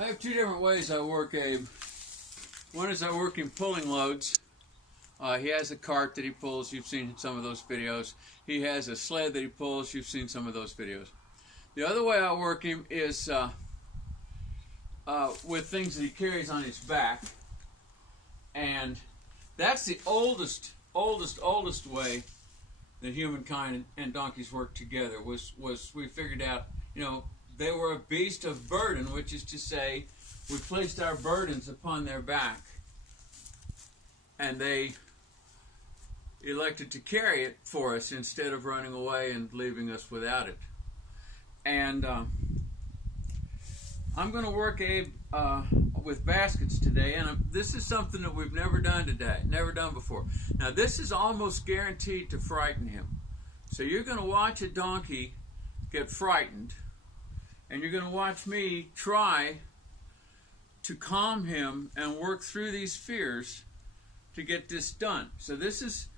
I have two different ways I work Abe. One is I work him pulling loads. He has a cart that he pulls. You've seen some of those videos. He has a sled that he pulls. You've seen some of those videos. The other way I work him is with things that he carries on his back. And that's the oldest way that humankind and donkeys worked together. Was we figured out, they were a beast of burden, which is to say, we placed our burdens upon their back, and they elected to carry it for us instead of running away and leaving us without it. And I'm going to work Abe with baskets today, and this is something that we've never done today, never done before. Now, this is almost guaranteed to frighten him. So you're going to watch a donkey get frightened, and you're going to watch me try to calm him and work through these fears to get this done. So this is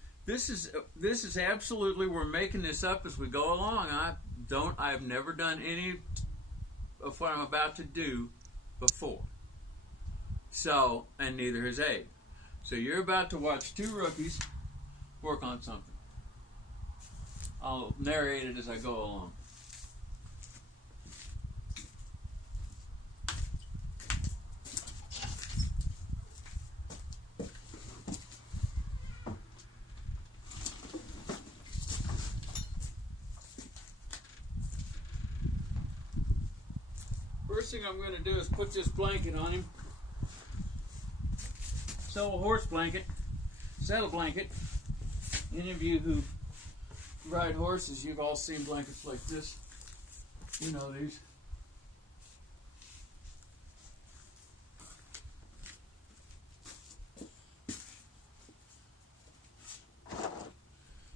absolutely, we're making this up as we go along. I've never done any of what I'm about to do before. So, and neither has Abe. So you're about to watch two rookies work on something. I'll narrate it as I go along. First thing I'm going to do is put this blanket on him. So a horse blanket, saddle blanket. Any of you who ride horses, you've all seen blankets like this. You know these.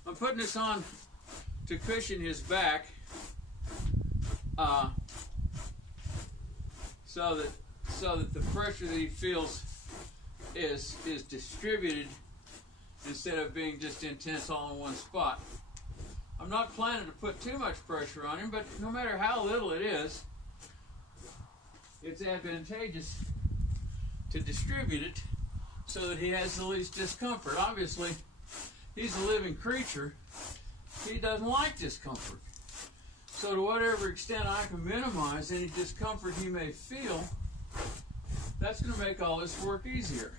I'm putting this on to cushion his back. So that the pressure that he feels is distributed instead of being just intense all in one spot. I'm not planning to put too much pressure on him, but no matter how little it is, it's advantageous to distribute it so that he has the least discomfort. Obviously, he's a living creature. He doesn't like discomfort. So to whatever extent I can minimize any discomfort he may feel, that's going to make all this work easier.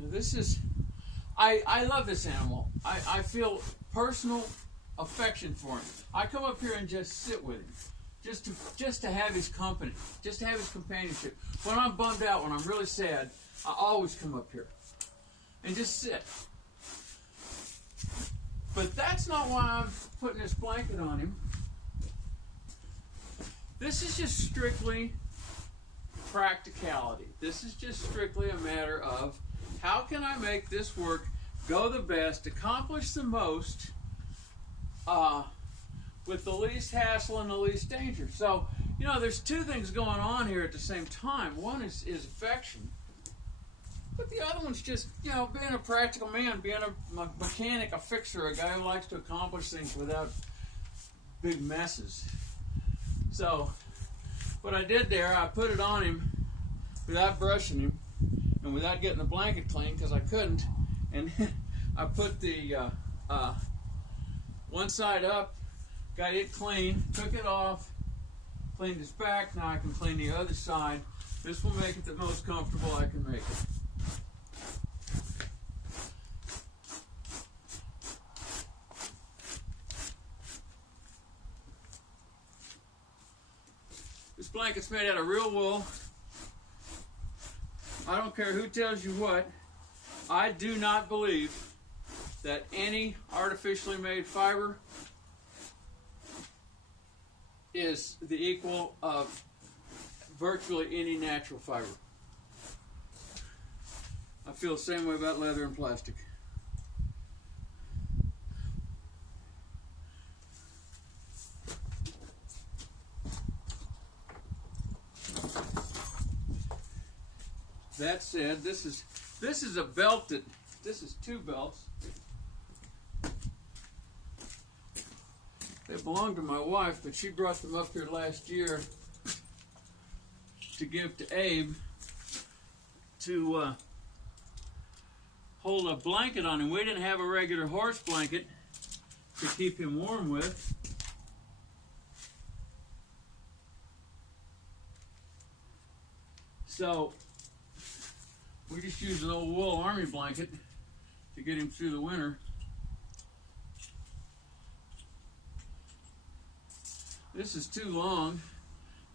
Now this is, I love this animal. I feel personal affection for him. I come up here and just sit with him, just to have his company, just to have his companionship. When I'm bummed out, when I'm really sad, I always come up here and just sit. But that's not why I'm putting this blanket on him. This is just strictly practicality. This is just strictly a matter of how can I make this work go the best, accomplish the most, with the least hassle and the least danger. So, there's two things going on here at the same time. One is affection. But the other one's just, being a practical man, being a mechanic, a fixer, a guy who likes to accomplish things without big messes. So, what I did there, I put it on him without brushing him and without getting the blanket clean, because I couldn't. And I put the one side up, got it clean, took it off, cleaned his back. Now I can clean the other side. This will make it the most comfortable I can make it. This blanket's made out of real wool. I don't care who tells you what. I do not believe that any artificially made fiber is the equal of virtually any natural fiber. I feel the same way about leather and plastic. That said, this is a belt this is two belts They belonged to my wife, but she brought them up here last year to give to Abe to hold a blanket on him. We didn't have a regular horse blanket to keep him warm with. So we just used an old wool army blanket to get him through the winter. This is too long.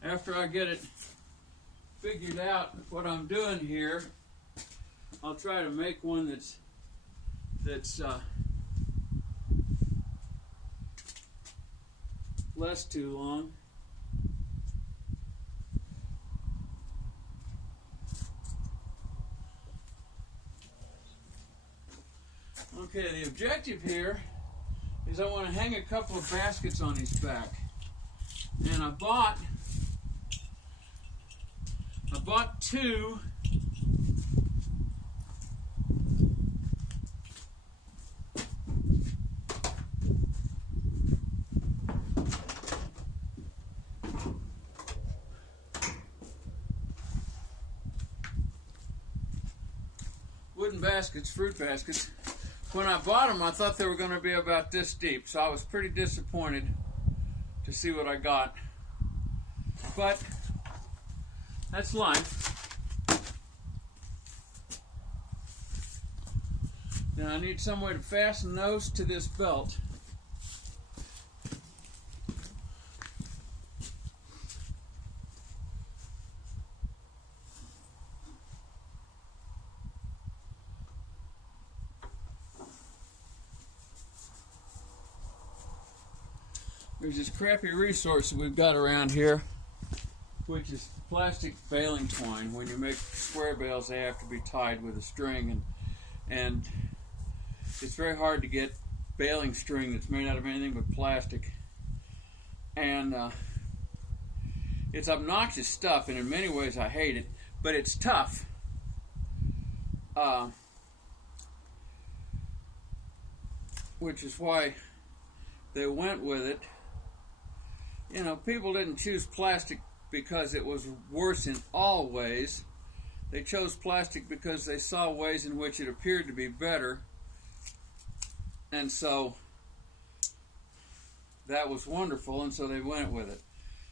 After I get it figured out what I'm doing here, I'll try to make one that's less too long. Okay, the objective here is I want to hang a couple of baskets on his back. And I bought two wooden baskets, fruit baskets. When I bought them, I thought they were going to be about this deep, so I was pretty disappointed to see what I got. But that's life. Now I need some way to fasten those to this belt. There's this crappy resource that we've got around here, which is plastic baling twine. When you make square bales, they have to be tied with a string, and it's very hard to get baling string that's made out of anything but plastic. And it's obnoxious stuff, and in many ways I hate it, but it's tough. Which is why they went with it. You know, people didn't choose plastic because it was worse in all ways. They chose plastic because they saw ways in which it appeared to be better. And so that was wonderful, and so they went with it.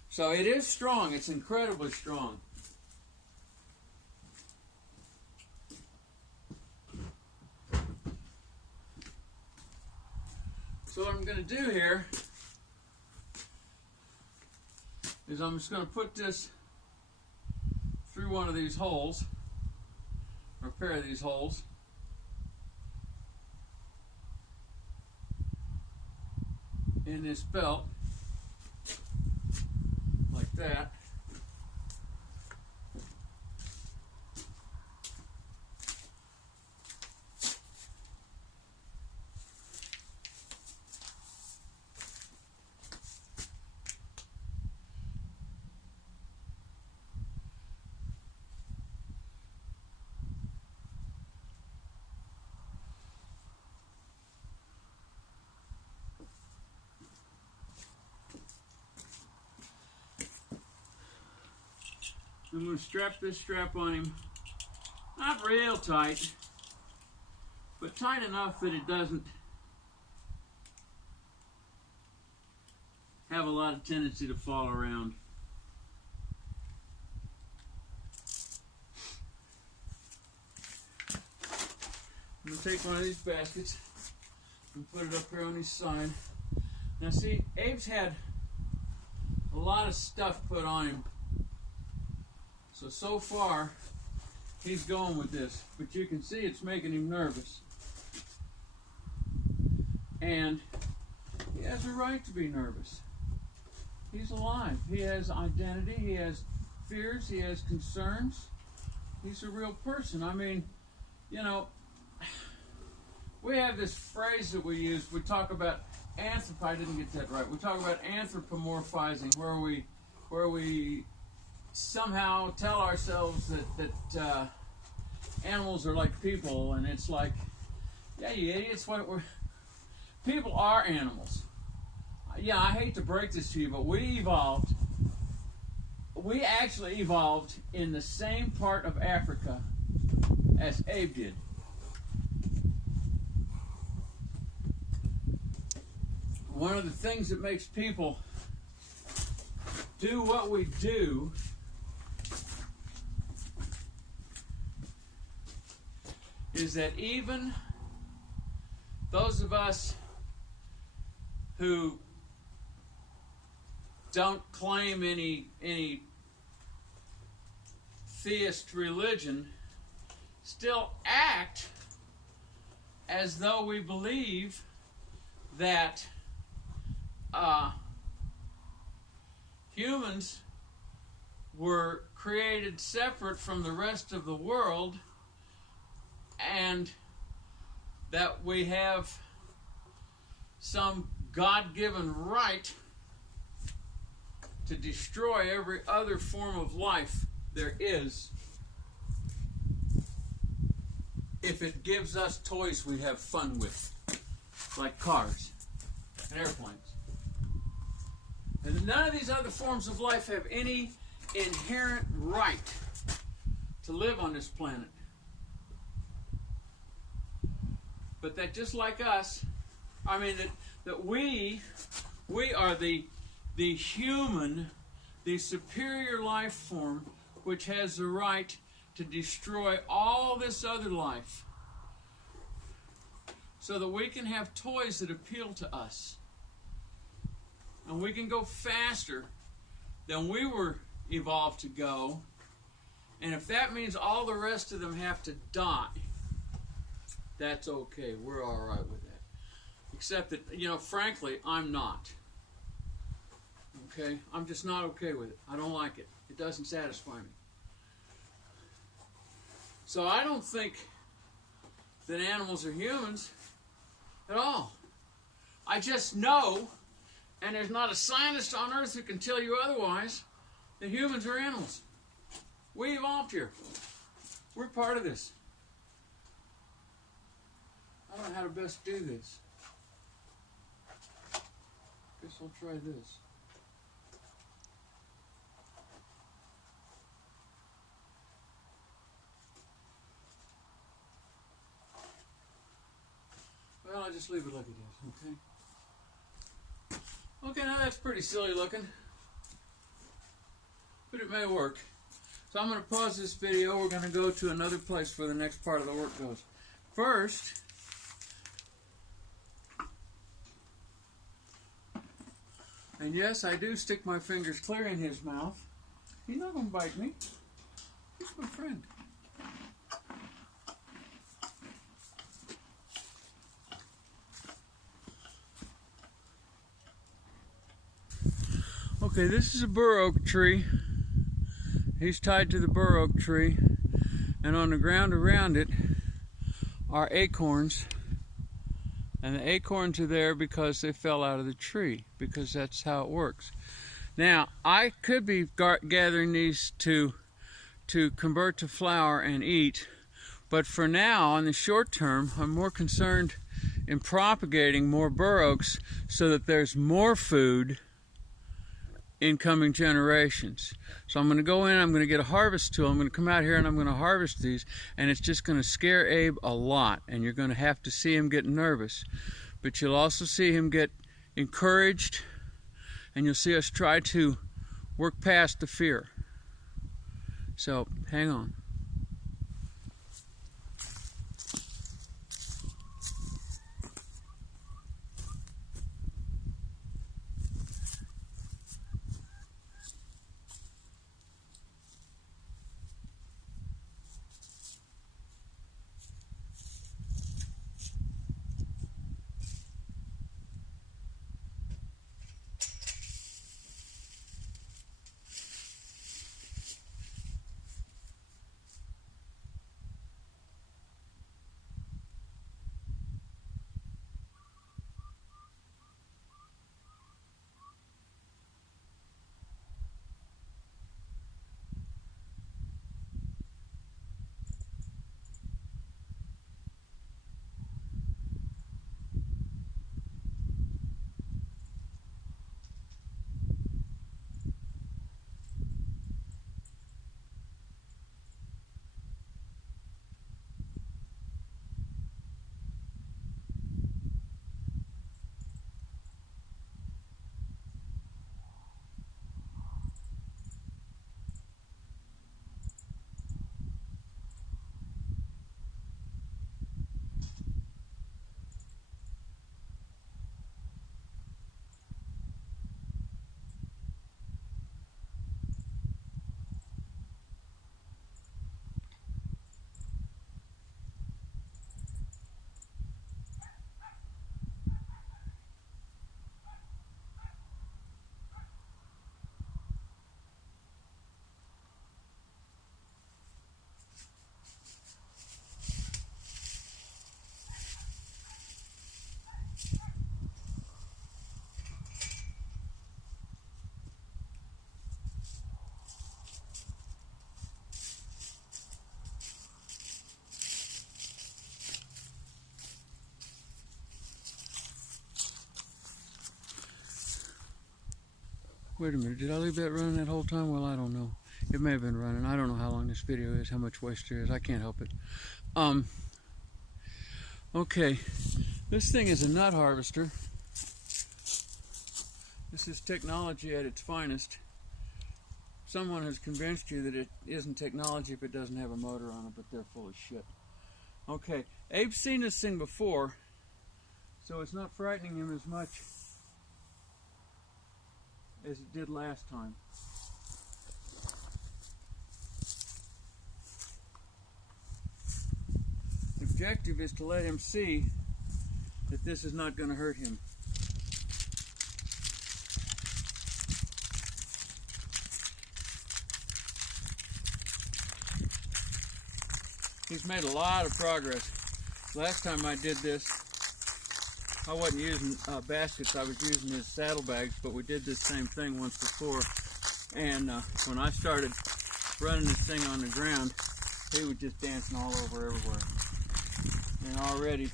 So it is strong. It's incredibly strong. So what I'm going to do here is I'm just going to put this through one of these holes, or a pair of these holes. In this belt, like that. I'm going to strap this strap on him, not real tight, but tight enough that it doesn't have a lot of tendency to fall around. I'm going to take one of these baskets and put it up here on his side. Now see, Abe's had a lot of stuff put on him. So far, he's going with this. But you can see it's making him nervous. And he has a right to be nervous. He's alive. He has identity. He has fears. He has concerns. He's a real person. I mean, you know, we have this phrase that we use. We talk about I didn't get that right. We talk about anthropomorphizing, where we somehow tell ourselves that animals are like people, and it's like, yeah, you idiots, people are animals. yeah, I hate to break this to you, but we actually evolved in the same part of Africa as Abe did. One of the things that makes people do what we do is that even those of us who don't claim any theist religion still act as though we believe that humans were created separate from the rest of the world, and that we have some God-given right to destroy every other form of life there is if it gives us toys we have fun with, like cars and airplanes. And none of these other forms of life have any inherent right to live on this planet. But that just like us, I mean that we are the human, the superior life form which has the right to destroy all this other life so that we can have toys that appeal to us. And we can go faster than we were evolved to go. And if that means all the rest of them have to die, that's okay. We're all right with that. Except that, frankly, I'm not. Okay? I'm just not okay with it. I don't like it. It doesn't satisfy me. So I don't think that animals are humans at all. I just know, and there's not a scientist on earth who can tell you otherwise, that humans are animals. We evolved here. We're part of this. I don't know how to best do this. Guess I'll try this. Well, I'll just leave it like it is, okay? Okay, now that's pretty silly looking, but it may work. So I'm going to pause this video. We're going to go to another place where the next part of the work goes. First, and yes, I do stick my fingers clear in his mouth. He's not going to bite me. He's my friend. Okay, this is a bur oak tree. He's tied to the bur oak tree, and on the ground around it are acorns. And the acorns are there because they fell out of the tree, because that's how it works. Now, I could be gathering these to convert to flour and eat, but for now, in the short term, I'm more concerned in propagating more bur oaks so that there's more food in coming generations. So I'm going to go in, I'm going to get a harvest tool, I'm going to come out here and I'm going to harvest these, and it's just going to scare Abe a lot, and you're going to have to see him get nervous. But you'll also see him get encouraged, and you'll see us try to work past the fear. So, hang on. Wait a minute, did I leave that running that whole time? Well, I don't know. It may have been running. I don't know how long this video is, how much waste there is. I can't help it. Okay, this thing is a nut harvester. This is technology at its finest. Someone has convinced you that it isn't technology if it doesn't have a motor on it, but they're full of shit. Okay, Abe's seen this thing before, so it's not frightening him as much as it did last time. The objective is to let him see that this is not going to hurt him. He's made a lot of progress. Last time I did this, I wasn't using baskets, I was using his saddlebags, but we did this same thing once before. And when I started running this thing on the ground, he was just dancing all over everywhere. And already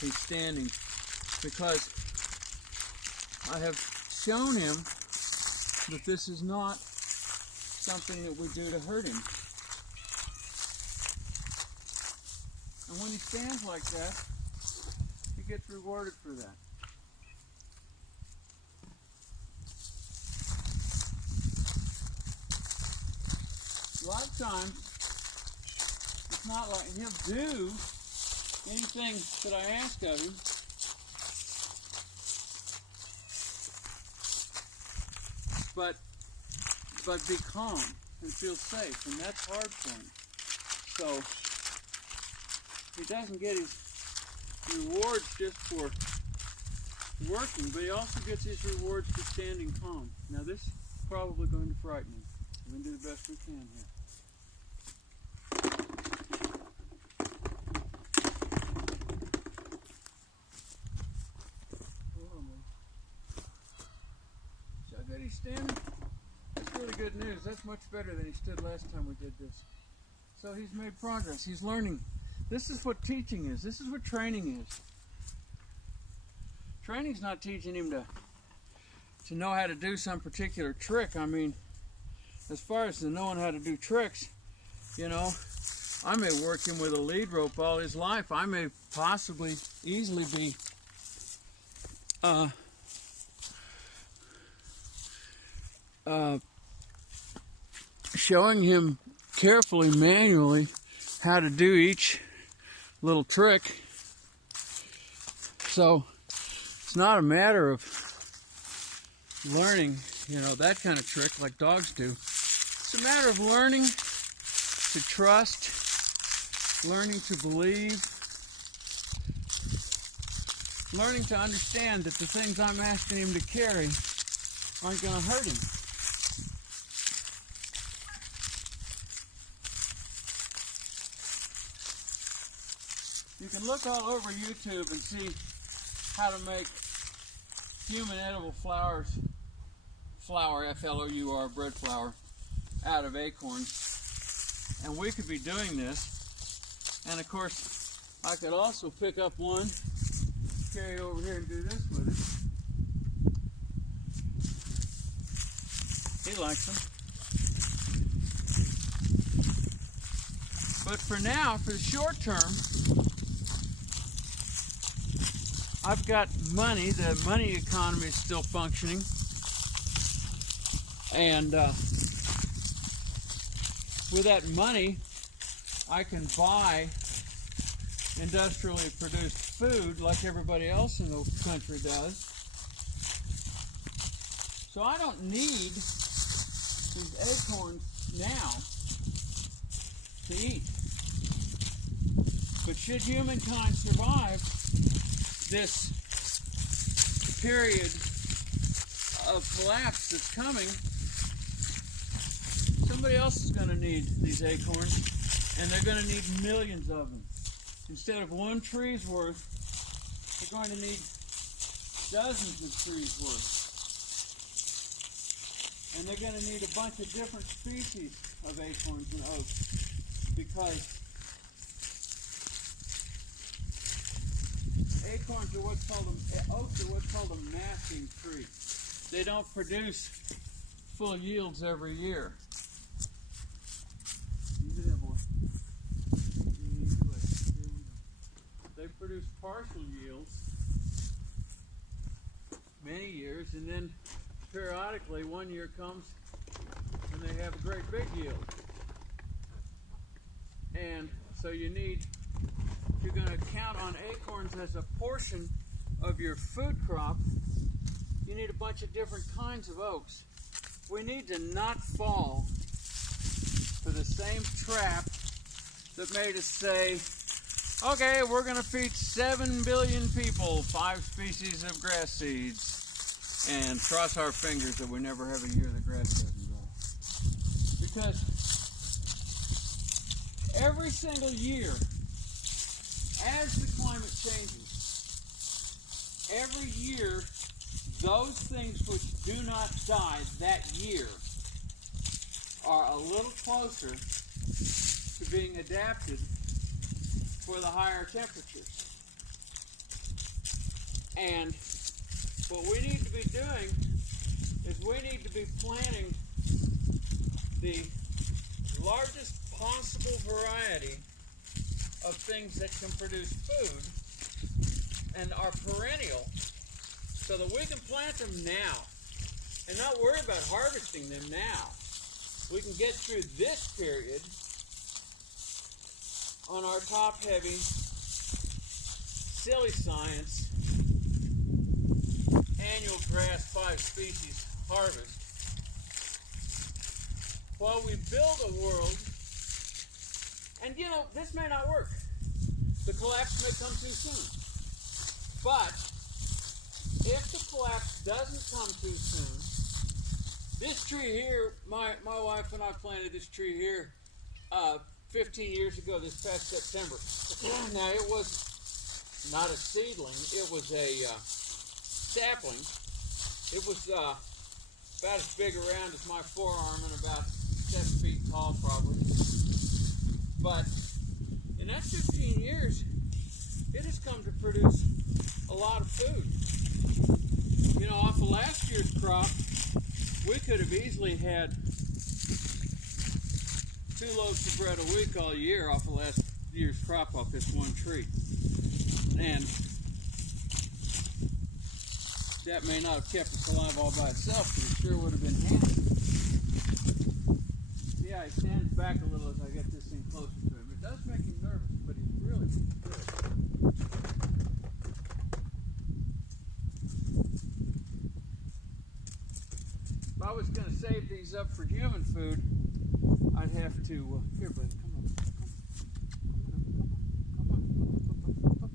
he's standing because I have shown him that this is not something that we do to hurt him. And when he stands like that, he gets rewarded for that. A lot of times, it's not like he'll do anything that I ask of him. But be calm and feel safe, and that's hard for him. So he doesn't get his rewards just for working, but he also gets his rewards for standing calm. Now this is probably going to frighten him. We're going to do the best we can here. See how good he's standing? That's really good news. That's much better than he stood last time we did this. So he's made progress. He's learning. This is what teaching is. This is what training is. Training's not teaching him to know how to do some particular trick. I mean, as far as the knowing how to do tricks, you know, I may work him with a lead rope all his life. I may possibly easily be showing him carefully, manually, how to do each little trick. So it's not a matter of learning, you know, that kind of trick like dogs do. It's a matter of learning to trust, learning to believe, learning to understand that the things I'm asking him to carry aren't going to hurt him. You can look all over YouTube and see how to make human edible flour, F-L-O-U-R, bread flour, out of acorns. And we could be doing this. And of course, I could also pick up one, carry over here and do this with it. He likes them. But for now, for the short term, I've got money. The money economy is still functioning. And with that money, I can buy industrially produced food like everybody else in the country does. So I don't need these acorns now to eat. But should humankind survive this period of collapse that's coming, somebody else is going to need these acorns, and they're going to need millions of them. Instead of one tree's worth, they're going to need dozens of trees worth. And they're going to need a bunch of different species of acorns and oaks, because oaks are what's called a masking tree. They don't produce full yields every year. They produce partial yields many years, and then periodically one year comes and they have a great big yield. And so you need, if you're going to count on acorns as a portion of your food crop, you need a bunch of different kinds of oaks. We need to not fall for the same trap that made us say, okay, we're going to feed 7 billion people 5 species of grass seeds, and cross our fingers that we never have a year the grass doesn't grow. Because every single year, as the climate changes, every year, those things which do not die that year are a little closer to being adapted for the higher temperatures. And what we need to be doing is we need to be planting the largest possible variety of things that can produce food and are perennial, so that we can plant them now and not worry about harvesting them now. We can get through this period on our top-heavy, silly science, annual grass 5 species harvest, while we build a world. And you know, this may not work. The collapse may come too soon. But if the collapse doesn't come too soon, this tree here, my wife and I planted this tree here 15 years ago this past September. Now, it was not a seedling, it was a sapling. It was about as big around as my forearm and about 7 feet tall probably. But in that 15 years, it has come to produce a lot of food. You know, off of last year's crop, we could have easily had 2 loaves of bread a week all year off of last year's crop off this one tree. And that may not have kept us alive all by itself, but it sure would have been handy. Yeah, he stands back a little as I get this thing closer to him. It does make him nervous, but he's really good. If I was going to save these up for human food, I'd have to, here buddy, come on, step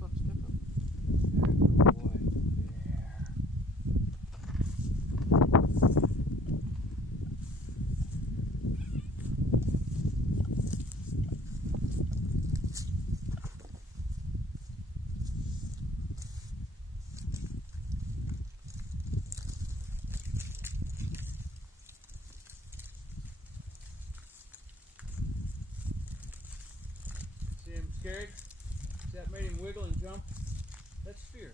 up. There, good boy, there. Scared? That made him wiggle and jump? That's fear.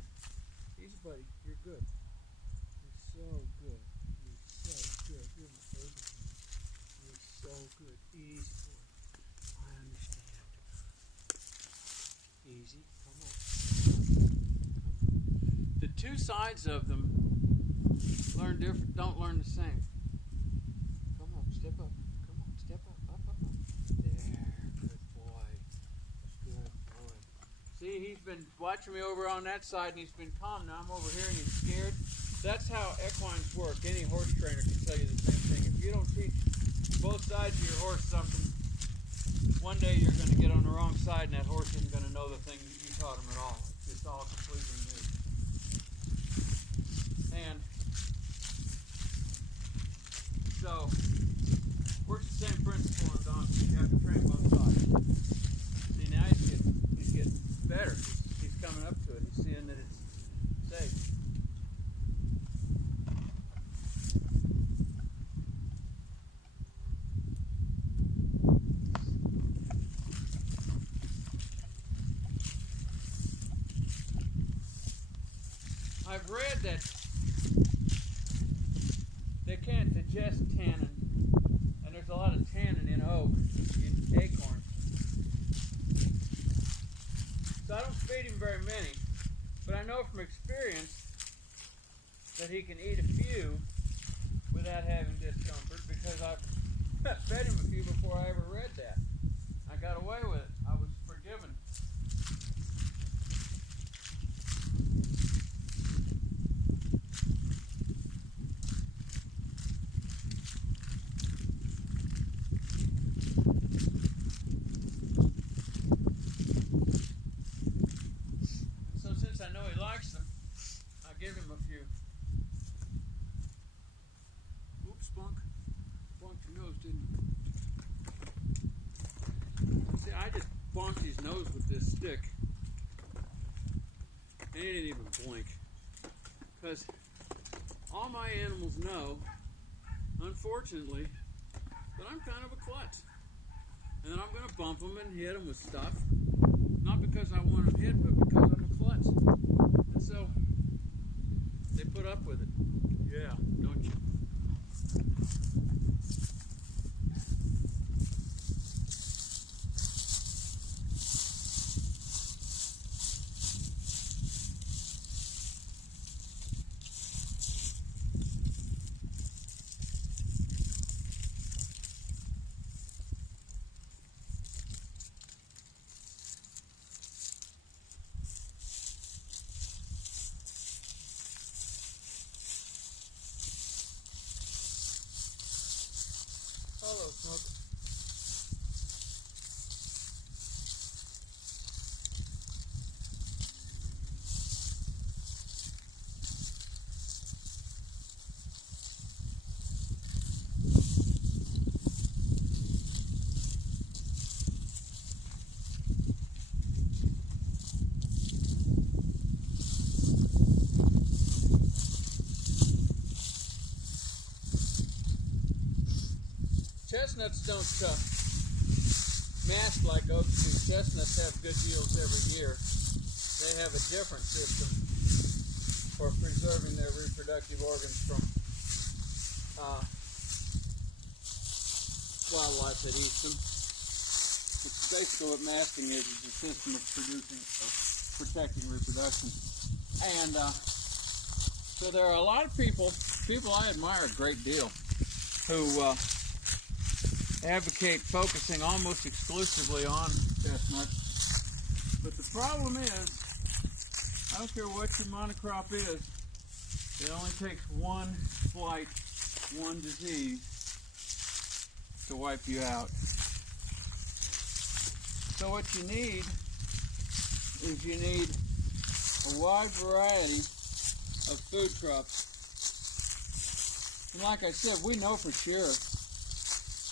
Easy, buddy. You're good. You're so good. You're so good. You're my favorite. You're so good. Easy, boy. I understand. Easy. Come on. The two sides of them learn different. Don't learn the same. Come on. Step up. Come on. Step up. Up, up, up. There. Good boy. See, he's been watching me over on that side and he's been calm. Now I'm over here and he's scared. That's how equines work. Any horse trainer can tell you the same thing. If you don't teach both sides of your horse something, one day you're going to get on the wrong side and that horse isn't going to know the thing that you taught him at all. It's just all completely new. And so, works the same principle on donkeys. You have to train both sides. See, now he's getting better. He's coming up to it. He's seeing that it's safe. I've read that they can't digest tannin, and there's a lot of tannin in oak, in acorn. So I don't feed him very many, but I know from experience that he can eat a few without having discomfort, because I've fed him a few before I ever read that. I got away with it. I was forgiven. And so since I know he likes them, I give him a few. Oops, Spunk. Bonked your nose, didn't you? See, I just bonked his nose with this stick. And he didn't even blink. Because all my animals know, unfortunately, that I'm kind of a klutz. And then I'm going to bump them and hit them with stuff. Not because I want them hit, but because I'm a klutz. And so, they put up with it. Yeah, don't you? Hello, Smoker. Chestnuts don't mast like oaks do. Chestnuts have good yields every year. They have a different system for preserving their reproductive organs from wildlife that eats them. It's basically what masting is a system of protecting reproduction. And so there are a lot of people I admire a great deal, who advocate focusing almost exclusively on chestnuts. But the problem is, I don't care what your monocrop is, it only takes one blight, one disease to wipe you out. So what you need is you need a wide variety of food crops. And like I said, we know for sure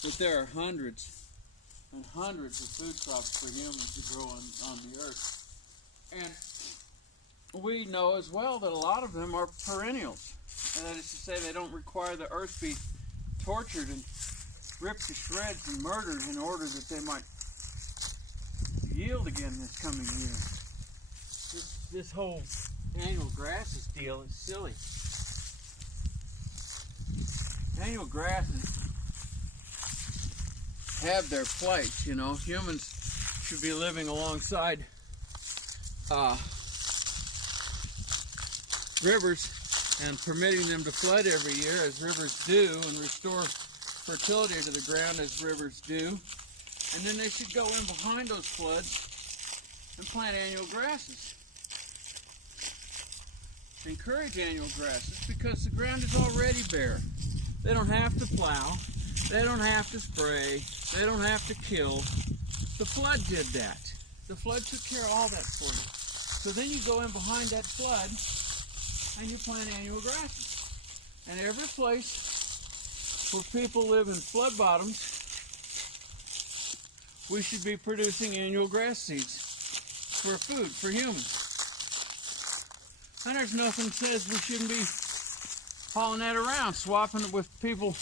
that there are hundreds and hundreds of food crops for humans to grow on the earth. And we know as well that a lot of them are perennials. And that is to say, they don't require the earth be tortured and ripped to shreds and murdered in order that they might yield again this coming year. This whole annual grasses deal is silly. Annual grasses have their place, you know. Humans should be living alongside rivers and permitting them to flood every year as rivers do, and restore fertility to the ground as rivers do. And then they should go in behind those floods and plant annual grasses. Encourage annual grasses because the ground is already bare. They don't have to plow. They don't have to spray. They don't have to kill. The flood did that. The flood took care of all that for you. So then you go in behind that flood and you plant annual grasses. And every place where people live in flood bottoms, we should be producing annual grass seeds for food, for humans. And there's nothing that says we shouldn't be hauling that around, swapping it with people,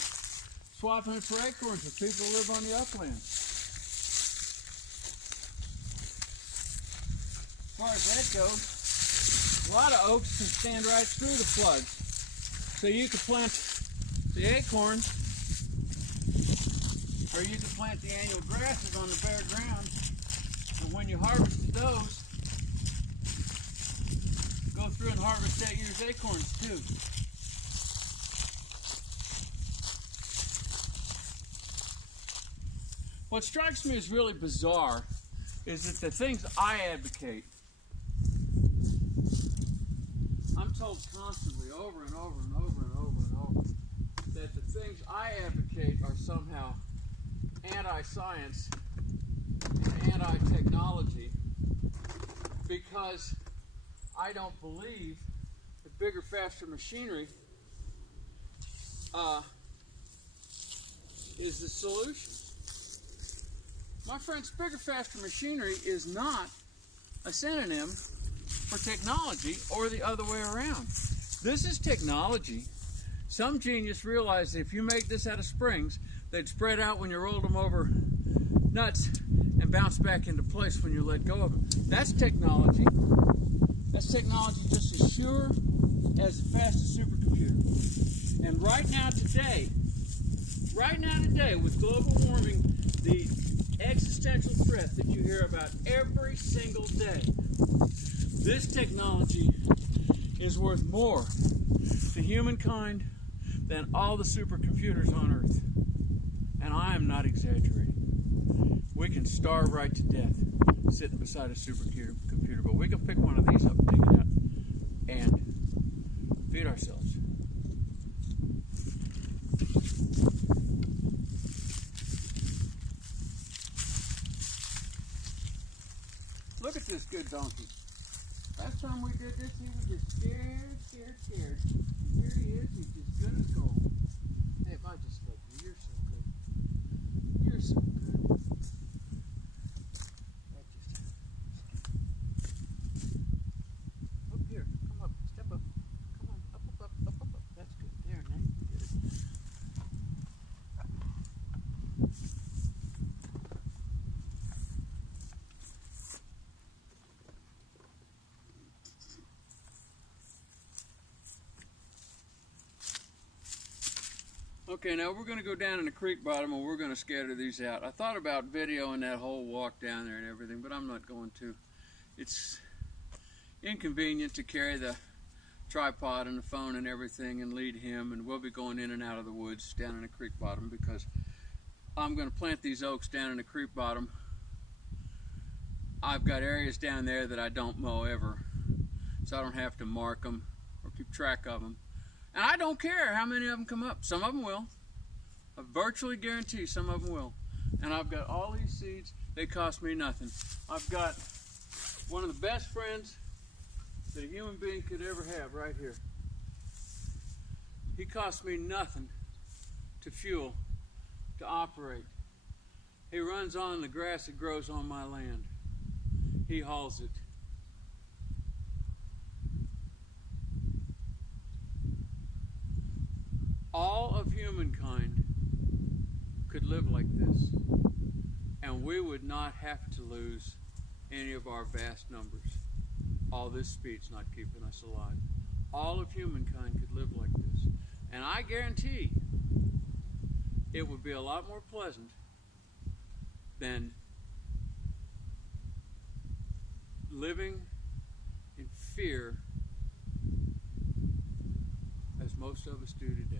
swapping it for acorns with people who live on the uplands. As far as that goes, a lot of oaks can stand right through the floods. So you could plant the acorns, or you can plant the annual grasses on the bare ground, and when you harvest those, go through and harvest that year's acorns too. What strikes me as really bizarre is that the things I advocate, I'm told constantly over and over and over and over and over that the things I advocate are somehow anti-science and anti-technology because I don't believe that bigger, faster machinery is the solution. My friends, bigger, faster machinery is not a synonym for technology or the other way around. This is technology. Some genius realized that if you make this out of springs, they'd spread out when you rolled them over nuts and bounce back into place when you let go of them. That's technology. That's technology just as sure as the fastest supercomputer. And right now today, with global warming, the existential threat that you hear about every single day, this technology is worth more to humankind than all the supercomputers on Earth. And I am not exaggerating. We can starve right to death sitting beside a supercomputer, but we can pick one of these up, take it out, and feed ourselves. Look at this good donkey. Last time we did this, he was just scared. And here he is, he's just good as gold. Hey, if I just love you, you're so good. You're so good. Up here, come up, step up. Come on, up. That's good. There, now you did it. Okay, now we're going to go down in the creek bottom and we're going to scatter these out. I thought about videoing that whole walk down there and everything, but I'm not going to. It's inconvenient to carry the tripod and the phone and everything and lead him, and we'll be going in and out of the woods down in the creek bottom because I'm going to plant these oaks down in the creek bottom. I've got areas down there that I don't mow ever, so I don't have to mark them or keep track of them. And I don't care how many of them come up. Some of them will. I virtually guarantee some of them will. And I've got all these seeds. They cost me nothing. I've got one of the best friends that a human being could ever have right here. He cost me nothing to fuel, to operate. He runs on the grass that grows on my land. He hauls it. All of humankind could live like this, and we would not have to lose any of our vast numbers. All this speed's not keeping us alive. All of humankind could live like this. And I guarantee it would be a lot more pleasant than living in fear as most of us do today.